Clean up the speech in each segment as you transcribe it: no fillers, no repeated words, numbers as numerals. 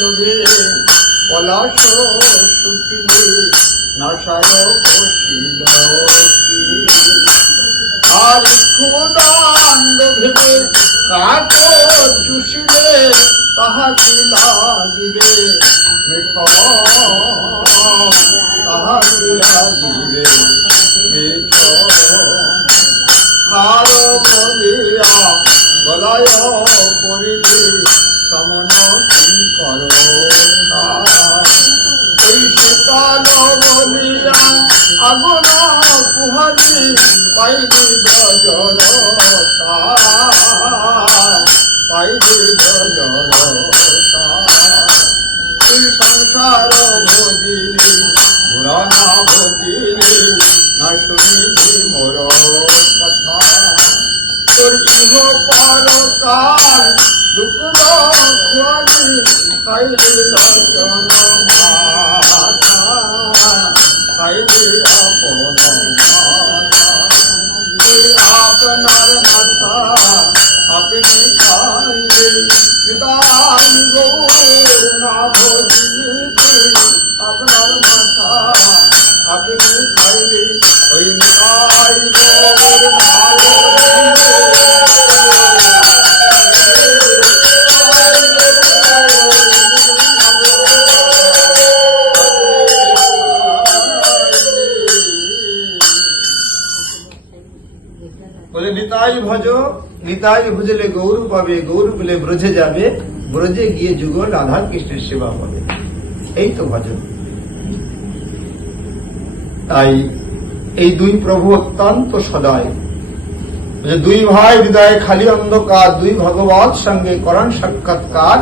লোভে পলাশ শুকিলে নাশার বসিল কি আর ক্ষুদান লোভে কাক চুষিলে তাহা কি লাগিবে মিঠ তাহা কি লাগিবে মিঠ হার বলিয়া গলায় পড়িলে সমন কিঙ্কর ওই শীতল বলিয়া আগুন পুহারি পাইলি ব্রজরতা পাইলি ব্রজরতা তুই সংসার ভজিলি পুরানা ভজিলি না শুনিলি মোর কথা তোর ইহ পরকার দুকুল খুয়ালি খাইলি দর্শন মাথা খাইলি আপন তুই আপনার মাথা আপনি খাইলি বিদায় গৌর না ভজিলি তুই আপনার মাথা আপনি খাইলি ওই নিতাই গৌর না নিতাই ভজ নিতাই ভজলে গৌর পাবে, গৌর পেলে ব্রজে যাবে, ব্রজে গিয়ে যুগল রাধা কৃষ্ণের সেবা পাবে। এই তো ভজন। তাই এই দুই প্রভু অত্যন্ত সদয়, দুই ভাই হৃদয়ে খালি অন্ধকার, দুই ভগবত সঙ্গে করেন সাক্ষাৎকার।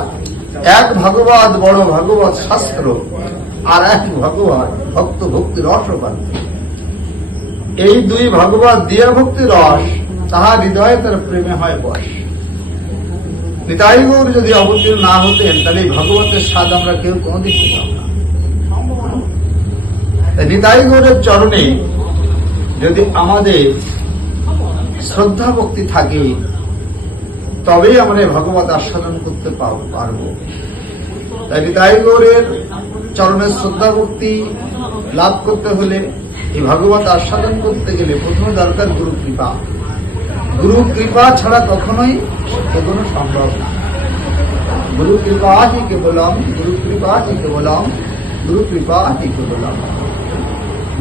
এক ভগবত বড় ভগবত শাস্ত্র, আর এক ভগবত ভক্ত ভক্তি রস পান। এই দুই ভগবত দিয়া ভক্তি রস, তাহা হৃদয়ে তার প্রেমে হয় বশ। নিতাই গৌর যদি অবতীর্ণ না হতেন, তাহলে ভগবতের স্বাদ আমরা কেউ কোনদিন পেতাম না। নিতাই গৌরের চরণে যদি আমাদের শ্রদ্ধা ভক্তি থাকে, তবেই আমরা ভগবত আস্বাদন করতে পারব। তাই নিতাই গৌরের চরণের শ্রদ্ধা ভক্তি লাভ করতে হলে, এই ভগবত আস্বাদন করতে গেলে প্রথমে দরকার গুরু কৃপা। গুরু কৃপা ছাড়া কখনোই কোনো সম্ভব না। গুরু কৃপা হি কেবলম, গুরু কৃপা হি কেবলম, গুরু কৃপা হি কেবলম।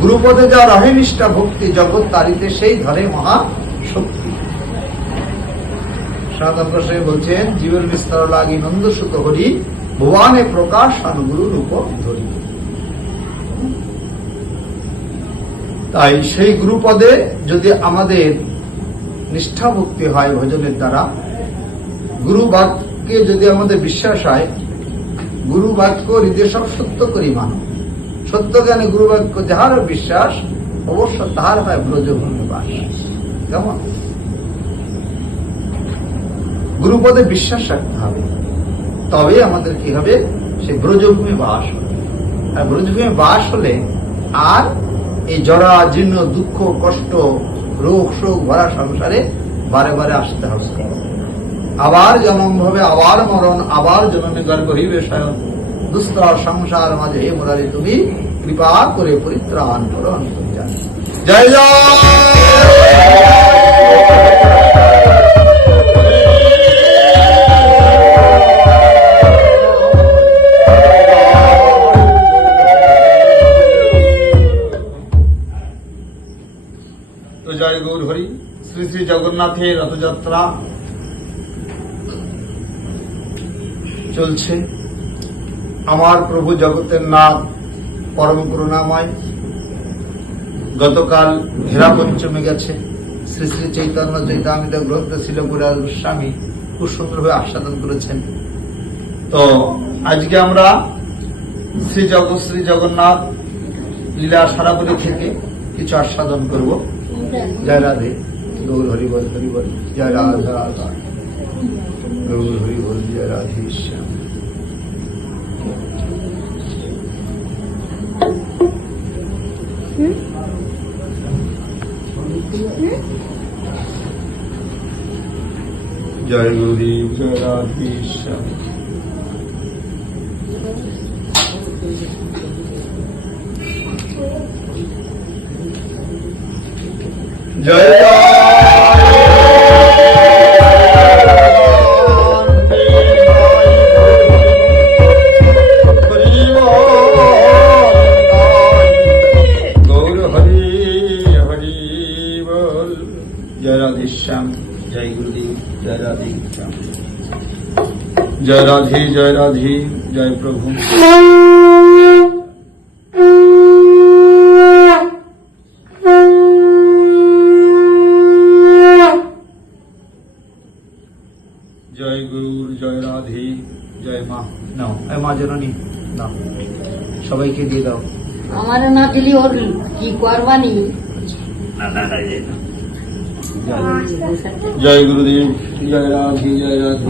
গুরুপদে যা রহে নিষ্ঠা ভক্তি, জগৎ তারিতে সেই ধরে মহা শক্তি। সনাতন গোস্বামী বলছেন, জীবের বিস্তার লাগি নন্দ সুত হরি, ভুবনে প্রকাশ গুরু রূপ ধরি। তাই সেই গুরুপদে যদি আমাদের নিষ্ঠা ভক্তি হয় ভজনের দ্বারা, গুরু বাক্যে যদি আমাদের বিশ্বাস হয়, গুরু বাক্য হৃদয় সব সত্য করি মান। সত্য জ্ঞানে গুরু বাক্য যাহার বিশ্বাস, অবশ্য তাহার হয় ব্রজভূমি বাস। কেমন? গুরুপদে বিশ্বাস রাখতে হবে, তবে আমাদের কি হবে? সে ব্রজভূমি বাস হবে। আর ব্রজভূমি বাস হলে আর এই জরা জীর্ণ দুঃখ কষ্ট রোগ শোক ভরা সংসারে বারে বারে আসতে হবে। আবার জন্ম হবে, আবার মরণ, আবার জন্মে গর্ভ হইবে শয়ন। দুস্তর সংসার মাঝে হে মুরারি তুমি কৃপা করে পরিত্রাণ করো অন্তর্যামী। জয় জয়। জয় গৌর হরি। শ্রী শ্রী জগন্নাথের রথযাত্রা চলছে। আমার প্রভু জগতের নাথ পরম করুণাময় গতকাল হেরা পঞ্চমী গেছে। শ্রী শ্রী চৈতন্য চৈতামৃত গ্রন্থ শিলপুরার গোস্বামী খুব সুন্দরভাবে আস্বাদন করেছেন। তো আজকে আমরা শ্রী জগন্নাথ লীলা সারাবলী থেকে কিছু আস্বাদন করব। জয় রাধে। গৌর হরি বল, হরি বল। জয় রাধা রাধা। গৌর হরি বল। জয় রাধে শ্যাম। জয় গৌরী, জয় রাধে শ্যাম। জয় গৌর হরি হরি বল। জয় রাধেশ্যাম, জয় গুরুদেব, জয় রাধে শ্যাম, জয় রাধে, জয় রাধে, জয় প্রভু। জয় গুরুর, জয় রাধে, জয় মা। নাও এই মা জননী নাও, সবাইকে দিয়ে দাও। আমার না দিলি ওর কি করবানি। জয় গুরুদেব, জয় রাধে, জয় রাধে।